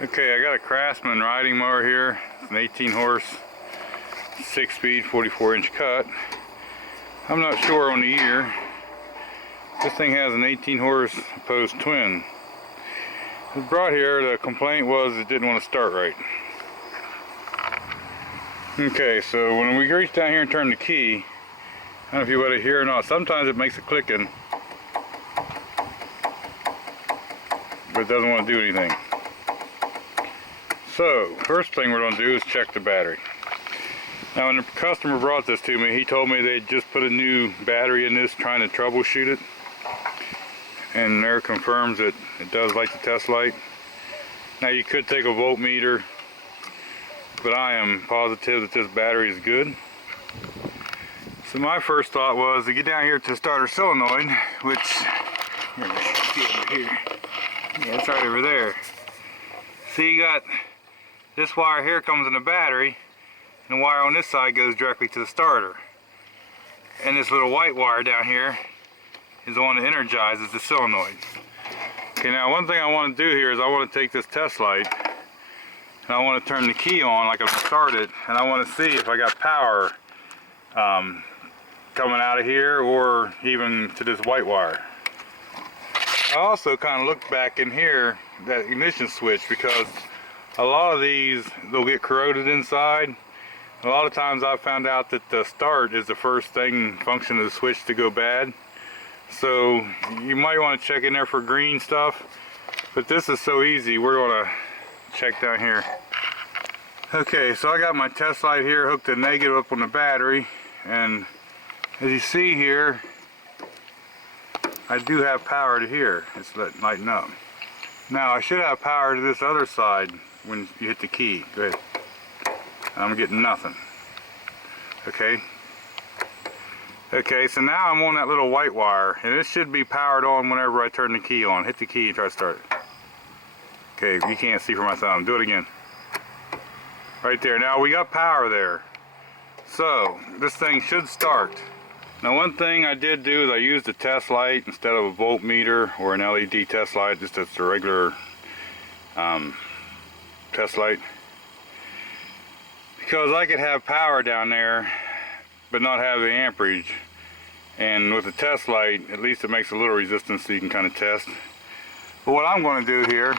Okay, I got a Craftsman riding mower here. It's an 18 horse, 6-speed, 44-inch cut. I'm not sure on the year. This thing has an 18 horse opposed twin. It was brought here, the complaint was it didn't want to start right. Okay, so when we reach down here and turn the key, I don't know if you want to hear or not, sometimes it makes a clicking, but it doesn't want to do anything. So, first thing we're going to do is check the battery. Now when the customer brought this to me, he told me they'd just put a new battery in this trying to troubleshoot it. And there confirms that it does like the test light. Now you could take a voltmeter, but I am positive that this battery is good. So my first thought was to get down here to start our solenoid, which, here, see over here. Yeah, it's right over there. See, you got this wire here comes in the battery, and the wire on this side goes directly to the starter. And this little white wire down here is the one that energizes the solenoid. Okay, now one thing I want to do here is I want to take this test light and I want to turn the key on like I've started, and I want to see if I got power coming out of here or even to this white wire. I also kind of looked back in here, that ignition switch, because a lot of these, they'll get corroded inside. A lot of times I've found out that the start is the first function of the switch to go bad. So you might want to check in there for green stuff. But this is so easy, we're going to check down here. Okay, so I got my test light here hooked to negative up on the battery. And as you see here, I do have power to here. It's lighting up. Now I should have power to this other side when you hit the key. Go ahead. I'm getting nothing. Okay. Okay, so now I'm on that little white wire, and it should be powered on whenever I turn the key on. Hit the key and try to start it. Okay, you can't see from my thumb. Do it again. Right there. Now we got power there. So this thing should start. Now one thing I did do is I used a test light instead of a voltmeter or an LED test light, just as a regular test light. Because I could have power down there but not have the amperage, and with the test light at least it makes a little resistance so you can kind of test. But what I'm going to do here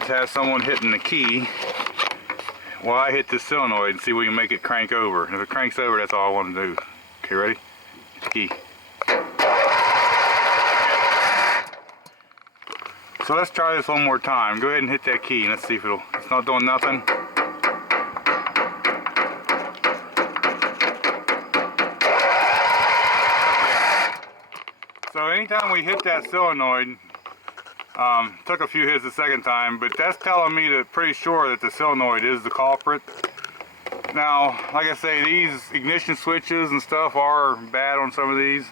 is have someone hitting the key while I hit the solenoid and see if we can make it crank over. And if it cranks over, that's all I want to do. Okay, ready? Hit the key. So let's try this one more time. Go ahead and hit that key and let's see if it's not doing nothing. So anytime we hit that solenoid, took a few hits the second time, but that's telling me that pretty sure that the solenoid is the culprit. Now, like I say, these ignition switches and stuff are bad on some of these.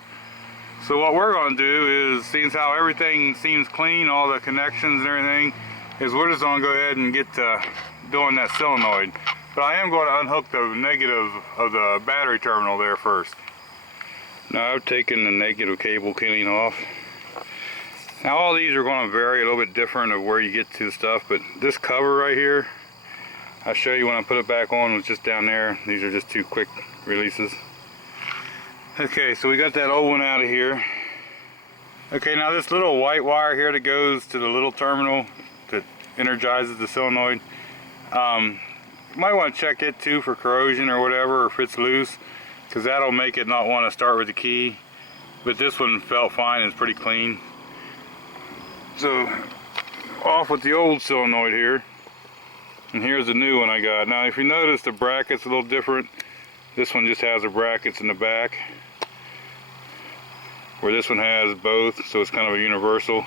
So what we're going to do is, seeing how everything seems clean, all the connections and everything, is we're just going to go ahead and get to doing that solenoid. But I am going to unhook the negative of the battery terminal there first. Now I've taken the negative cable cleaning off. Now all these are going to vary a little bit different of where you get to the stuff, but this cover right here, I'll show you when I put it back on, it's just down there. These are just two quick releases. Okay, so we got that old one out of here. Okay, now this little white wire here that goes to the little terminal that energizes the solenoid, you might want to check it too for corrosion or whatever, or if it's loose, because that'll make it not want to start with the key. But this one felt fine, it's pretty clean. So off with the old solenoid here, and here's the new one I got. Now if you notice, the bracket's a little different. This one just has the brackets in the back, where this one has both, so it's kind of a universal.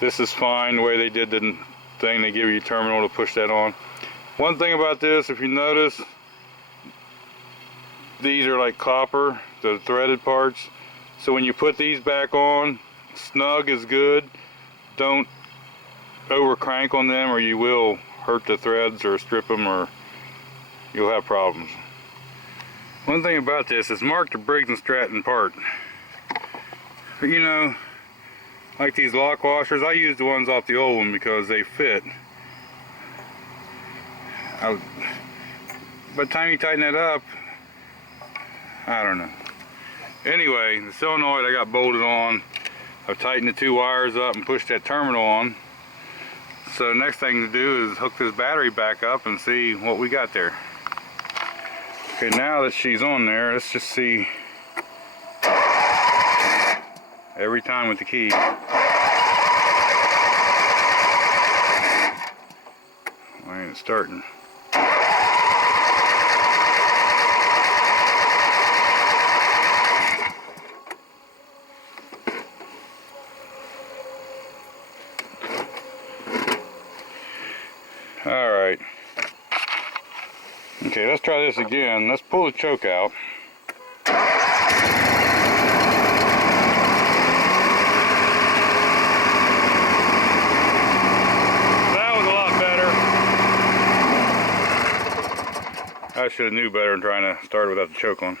This is fine the way they did the thing. They give you a terminal to push that on. One thing about this, if you notice, these are like copper, the threaded parts. So when you put these back on, snug is good. Don't over crank on them or you will hurt the threads or strip them, or you'll have problems. One thing about this is marked a Briggs and Stratton part. But you know, like these lock washers. I use the ones off the old one because they fit. By the time you tighten that up, I don't know. Anyway, the solenoid I got bolted on. I've tightened the 2 wires up and pushed that terminal on. So the next thing to do is hook this battery back up and see what we got there. Okay, now that she's on there, let's just see. Every time with the key. Why ain't it starting? Alright. Okay, let's try this again. Let's pull the choke out. I should have knew better than trying to start without the choke on.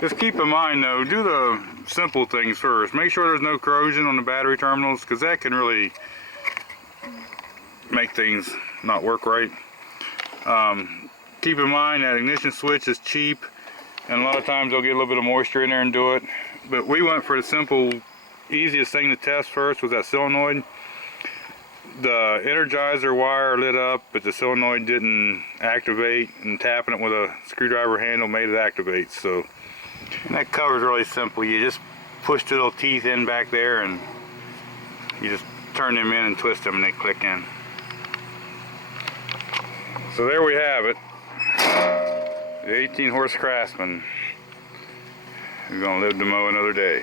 Just keep in mind though, do the simple things first. Make sure there's no corrosion on the battery terminals, because that can really make things not work right. Keep in mind that ignition switch is cheap, and a lot of times they'll get a little bit of moisture in there and do it. But we went for the simple, easiest thing to test first was that solenoid. The energizer wire lit up, but the solenoid didn't activate, and tapping it with a screwdriver handle made it activate. So, and that cover's really simple. You just push the little teeth in back there, and you just turn them in and twist them, and they click in. So there we have it. The 18 horse Craftsman. We're gonna live to mow another day.